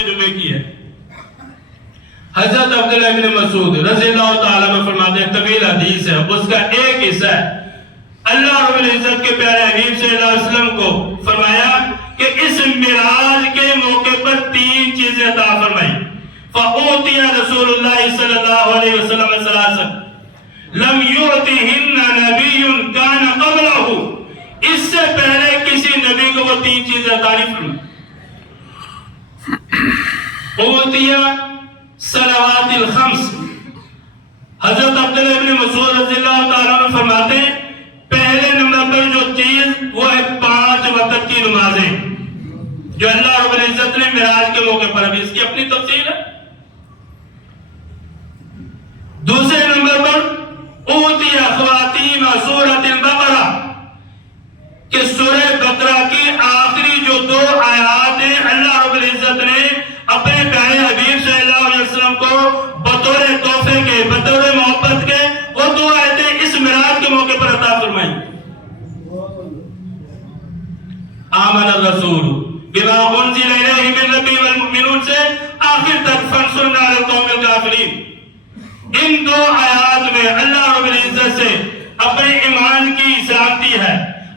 جمعے کی ہے. حضرت عبداللہ ابن مسعود رضی اللہ تعالیٰ عنہ فرماتے ہیں، طویل حدیث ہے، اس کا ایک حصہ ہے. اللہ رب العزت کے پیارے حبیب صلی اللہ علیہ وسلم کو فرمایا کہ اس معراج کے موقع پر 3 چیزیں عطا فرمائی. فَأُوتِيَ رسول اللہ صلی اللہ علیہ وسلم ثلاثا لم يُعْتِهِنَّ نَبِيٌّ كَانَ قَبْلَهُ. اس سے پہلے کسی نبی کو وہ 3 چیزیں عطا نہیں فرمائی. اوتیا صلوات الخمس. حضرت عبداللہ ابن مسعود رضی اللہ تعالیٰ عنہ فرماتے ہیں پہلے نمبر پر جو چیز وہ ہے 5 وقت کی نمازیں جو اللہ رب العزت نے معراج کے موقع پر. ابھی اس کی اپنی تفصیل ہے. دوسرے نمبر پر اوتیا خواتیم سورۃ البقرہ کہ سورہ بقرہ کی آخری جو 2 آیات ہیں اللہ رب العزت نے اپنے پیارے حبیب صلی اللہ علیہ وسلم کو بطور تحفے کے بطور محبت کے وہ 2 آیتیں اس معراج کے موقع پر عطا فرمائی. آمن الرسول بما انزل الیہ من ربہ والمؤمنون سے آخر تک فانصرنا علی القوم الکافرین. ان 2 آیات میں اللہ رب العزت سے اپنے ایمان کی ثابتی ہے،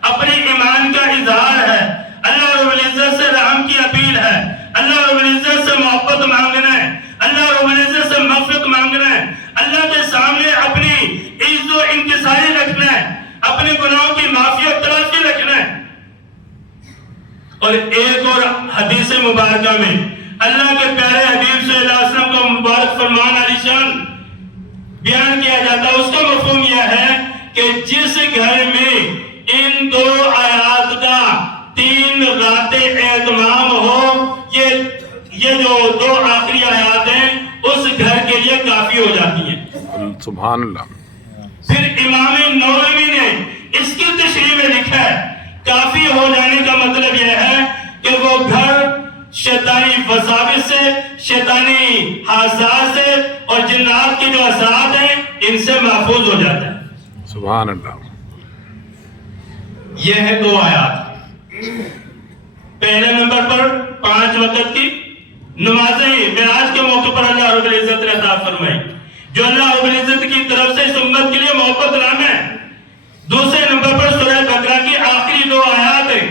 اپنے ایمان کا اظہار ہے، اللہ رب العزت سے رحم کی اپیل ہے، اللہ رب العزت سے محبت مانگنا ہے، اللہ رب العزت سے مغفرت مانگنا ہے، اللہ کے سامنے اپنی عزت و انکساری رکھنا ہے، اپنے گناہوں کی معافیت تلافی رکھنا ہے. اور ایک اور حدیث مبارکہ میں اللہ کے پیارے حبیب صلی اللہ علیہ وسلم کا مبارک فرمان علی شان بیان کیا جاتا ہے. اس کا مفہوم یہ ہے کہ جس گھر میں ان 2 آیات کا 3 راتیں اہتمام ہو، یہ جو 2 آخری آیات ہیں اس گھر کے لیے کافی ہو جاتی ہیں. سبحان اللہ. پھر امام نووی نے اس کی تشریح میں لکھا ہے کافی ہو جانے کا مطلب یہ ہے کہ وہ گھر شیطانی وساوس سے، شیطانی حاسات سے اور جنات کی جو اثرات ہیں ان سے محفوظ ہو جاتا ہے. سبحان اللہ. یہ ہے 2 آیات. پہلے نمبر پر 5 وقت کی نمازیں معراج کے موقع پر اللہ رب العزت نے عطا فرمائی جو اللہ رب العزت کی طرف سے اس امت کے لیے محبت نام ہے. دوسرے نمبر پر سورہ بقرہ کی آخری 2 آیات ہیں.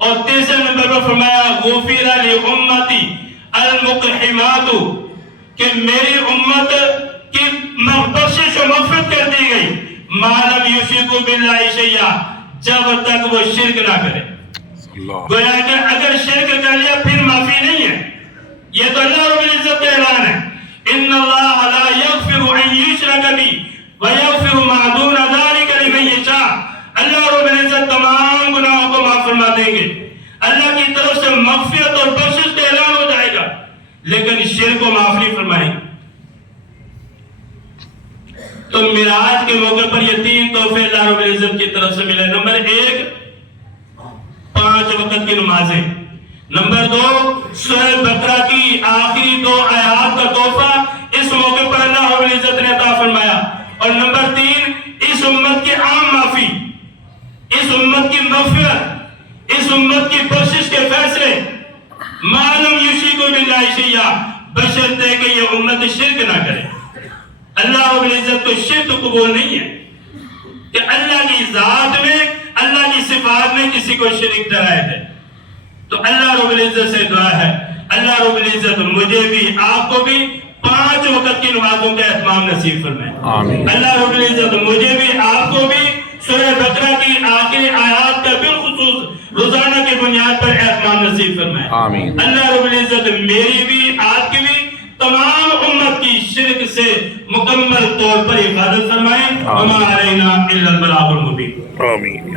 اور تیسرے نمبر پر فرمایا غفر لامتی المقحمات کہ میری امت کی بخشش و مغفرت کر دی گئی ما لم یشرکوا باللہ شیئا جب تک وہ شرک نہ کرے. گویا کہ اگر شرک کر لیا پھر معافی نہیں ہے. یہ تو اللہ رب العزت کا اعلان ہے ان اللہ لا یغفر ان یشرک بہ ویغفر ما دون ذلک لمن یشاء. اللہ رب العزت تمام گناہوں کو معاف فرما دیں گے. اللہ کی طرف سے مغفرت اور بخشش کا اعلان ہو جائے گا لیکن شرک کو معاف نہیں فرمائیں. تو معراج کے موقع پر یہ 3 تحفے اللہ رب العزت کی طرف سے ملے. نمبر 1 5 وقت کی نمازیں. نمبر 2 سورہ بقرہ کی آخری 2 آیات کا تحفہ اس موقع پر اللہ رب العزت نے عطا فرمایا. اور نمبر 3 اس امت کی عام معافی، اس امت کی مغفرت، اس امت کی بخشش کے فیصلے ما لم یشرکوا باللہ شیئا بشرطے کہ یہ امت شرک نہ کرے. اللہ رب العزت کو شرک قبول نہیں ہے کہ اللہ کی ذات میں، اللہ کی صفات میں کسی کو شرک ٹھہرایا ہے. تو اللہ رب العزت سے دعا ہے اللہ رب العزت مجھے بھی آپ کو بھی 5 وقت کی نمازوں کا اہتمام نصیب فرمائے. آمین. اللہ رب العزت مجھے بھی آپ کو بھی سورہ بقرہ کی آخری آیات کا بالخصوص روزانہ کی بنیاد پر اہتمام نصیب فرمائے. آمین. اللہ رب العزت میری بھی آپ کی بھی تمام امت کی شرک سے مکمل طور پر حفاظت فرمائے. وما علینا الا البلاغ المبین. آمین.